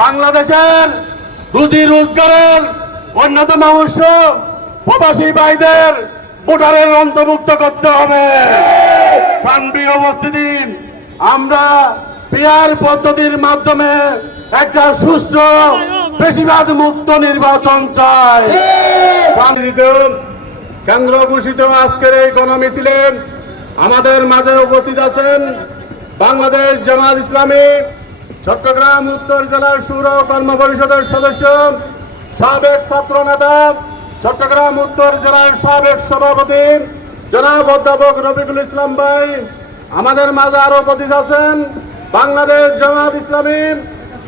বাংলাদেশের রুজি রোজগারের অন্যতম উৎস প্রবাসী ভাইদের ভোটারের অন্তর্ভুক্ত করতে হবে। প্রাণপ্রিয় আমরা পিয়ার পদ্ধতির মাধ্যমে একটা সুস্থ বেশিরভাগ মুক্ত নির্বাচন চাই। কেন্দ্র ঘোষিত আজকের এই গণমিছিলে আমাদের মাঝে উপস্থিত আছেন বাংলাদেশ জামাত ইসলামী চট্টগ্রাম উত্তর জেলার সুর কর্ম পরিষদের সদস্য, সাবেক ছাত্র নেতা, চট্টগ্রাম উত্তর জেলার সাবেক সভাপতি, জনাব অধ্যাপক রফিকুল ইসলাম ভাই। আমাদের মাঝে আরও উপস্থিত আছেন, বাংলাদেশ জামাত ইসলামী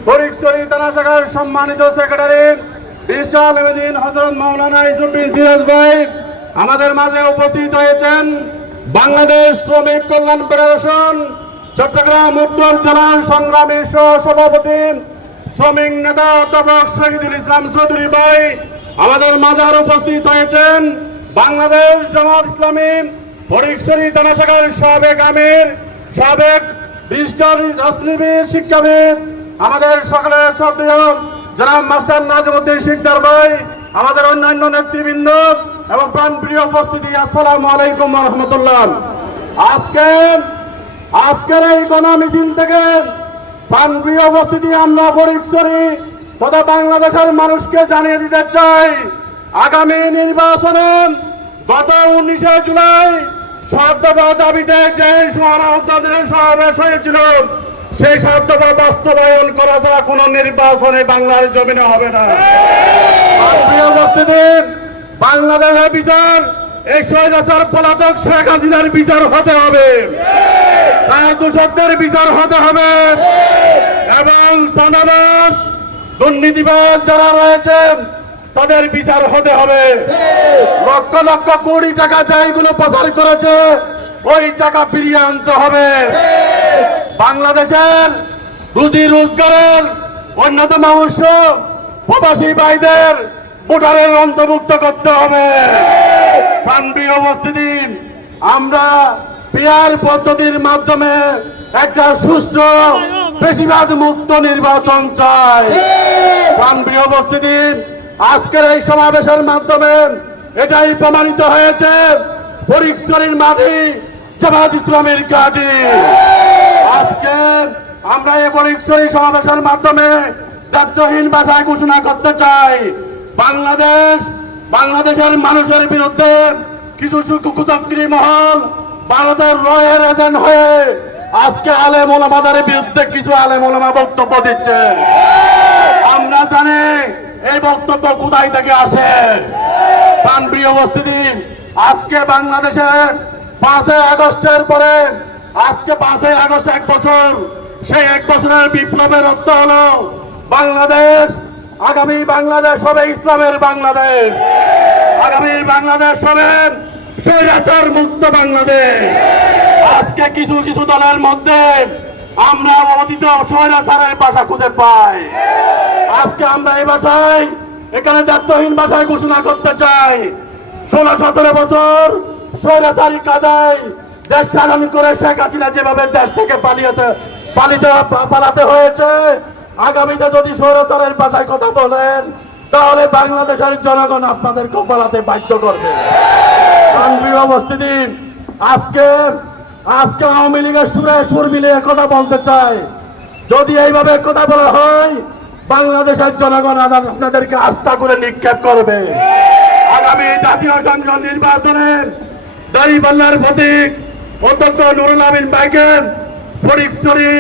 ফরিকচুরি থানা শাখার সম্মানিত সেক্রেটারি আলমদিন হজরত মৌলানা ইসুফি সিরাজ ভাই। আমাদের মাঝে উপস্থিত হয়েছেন বাংলাদেশ শ্রমিক কল্যাণ ফেডারেশন চট্টগ্রাম উত্তর জেলার সংগ্রামী সভাপতি শ্রমিক নেতা অধ্যাপক শহীদুল ইসলাম চৌধুরী ভাই আমাদের মাঝে আরও উপস্থিত হয়েছেন বাংলাদেশ জামাত ইসলামী ফরিকশরী থানা শাখার সাবেক আমির, সাবেক বিশিষ্ট রাজনীতিবিদ, শিক্ষাবিদ, আমাদের সকলের শ্রদ্ধেয় জনাব মাস্টার নাজমুদ্দিন শিকদার ভাই, আমাদের অন্যান্য নেতৃবৃন্দ এবং প্রাণপ্রিয় উপস্থিতি, আসসালামু আলাইকুম রহমতুল্লাহ। আজকে আজকের এই গণ মিছিল থেকে প্রাণপ্রিয় উপস্থিতি আমরা ফরিকশরী তথা বাংলাদেশের মানুষকে জানিয়ে দিতে চাই, আগামী নির্বাচনে গত উনিশে জুলাই সাত দাবিতে যে সমাবেশ সমাবেশ হয়েছিল, সেই সাত বাস্তবায়ন করা ছাড়া কোনো নির্বাচনে বাংলার জমিনে হবে না। বাংলাদেশের বিচার এই স্বৈরাচার পলাতক শেখ হাসিনার বিচার হতে হবে। তার দূষকদের বিচার হতে হবে। এবং চাঁদাবাস দুর্নীতিবাস যারা রয়েছে, তাদের বিচার হতে হবে। লক্ষ লক্ষ কোটি টাকা যেগুলো পাচার করেছে, ওই টাকা ফিরিয়ে আনতে হবে। বাংলাদেশের রুজি রোজগারের অন্যতম উৎস প্রবাসী ভাইদের ভোটারের অন্তর্ভুক্ত করতে হবে। প্রাণপ্রিয় উপস্থিতি আমরা পিয়ার পদ্ধতির মাধ্যমে একটা সুষ্ঠু বেশিরভাগ মুক্ত নির্বাচন চাই। প্রাণপ্রিয় উপস্থিতি আজকের এই সমাবেশের মাধ্যমে এটাই প্রমাণিত হয়েছে ফরিকশরীর মাটি জামাত ইসলামের কাটি আজকে আমরা এই ফরিকশরী সমাবেশের মাধ্যমে দায়িত্বহীন ভাষায় ঘোষণা করতে চাই। বাংলাদেশ বাংলাদেশের মানুষের বিরুদ্ধে কিছু কুচক্রী মহল ভারতের রয়ের এজেন্ট হয়ে আজকে আলেম ওলামাদের বিরুদ্ধে কিছু আলেম ওলামা বক্তব্য দিচ্ছে। আমরা জানি এই বক্তব্য কোথায় থেকে আসে। প্রাণপ্রিয় উপস্থিতি, আজকে বাংলাদেশে পাঁচই আগস্টের পরে, আজকে পাঁচই আগস্ট এক বছর, সেই এক বছরের বিপ্লবের অর্থ হলো বাংলাদেশ, আগামী বাংলাদেশ হবে ইসলামের বাংলাদেশ। আগামী বাংলাদেশ হবে স্বৈরাচার মুক্ত বাংলাদেশ। আজকে কিছু কিছু দলের মধ্যে আমরা অতীত স্বৈরাচারের ভাষা খুঁজে পাই। আজকে আমরা এই ভাষায়, এখানে জাতীয়হীন ভাষায় ঘোষণা করতে চাই। ষোলো, সতেরো বছর স্বৈরাচারী কাদায় দেশ স্বাধীন করে শেখ হাসিনা যেভাবে দেশ থেকে পালিয়েছে পালিতে, পালাতে হয়েছে, আগামীতে যদি স্বৈরাচারের ভাষায় কথা বলেন তাহলে বাংলাদেশের জনগণ আপনাদেরকে পালাতে বাধ্য করবে। উপস্থিতি আজকে আজকে আওয়ামী লীগের সুরে সুর মিলিয়ে কথা বলতে চাই। যদি এইভাবে কথা বলা হয়, বাংলাদেশের জনগণ আপনাদেরকে আস্থা করে নিক্ষেপ করবে। আগামী জাতীয় সংসদ নির্বাচনে দাঁড়িপাল্লার প্রতীক, অধ্যক্ষ নুরুল আমিন বাইকে ফরিকচুরি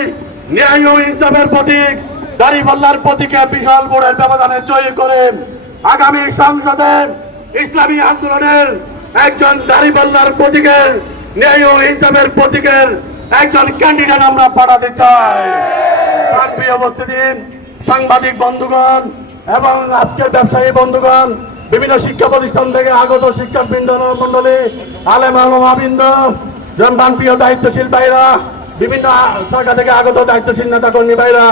ন্যায় ও ইনসাফের প্রতীক দাঁড়িপাল্লার প্রতীকে বিশাল ভোটের ব্যবধানে জয়ী করেন আগামী সংসদে ইসলামী আন্দোলনের একজন দাঁড়িপাল্লার প্রতীকের, ন্যায় হিসাবের প্রতীকের একজন ক্যান্ডিডেট আমরা পাঠাতে চাই। উপস্থিতি সাংবাদিক বন্ধুগণ এবং আজকের ব্যবসায়ী বন্ধুগণ, বিভিন্ন শিক্ষা প্রতিষ্ঠান থেকে আগত শিক্ষাবৃন্দ মন্ডলী আলেম আলমাবৃন্দ প্রাণপ্রিয় দায়িত্বশীল ভাইরা, বিভিন্ন শাখা থেকে আগত দায়িত্বশীল নেতা কর্মী ভাইরা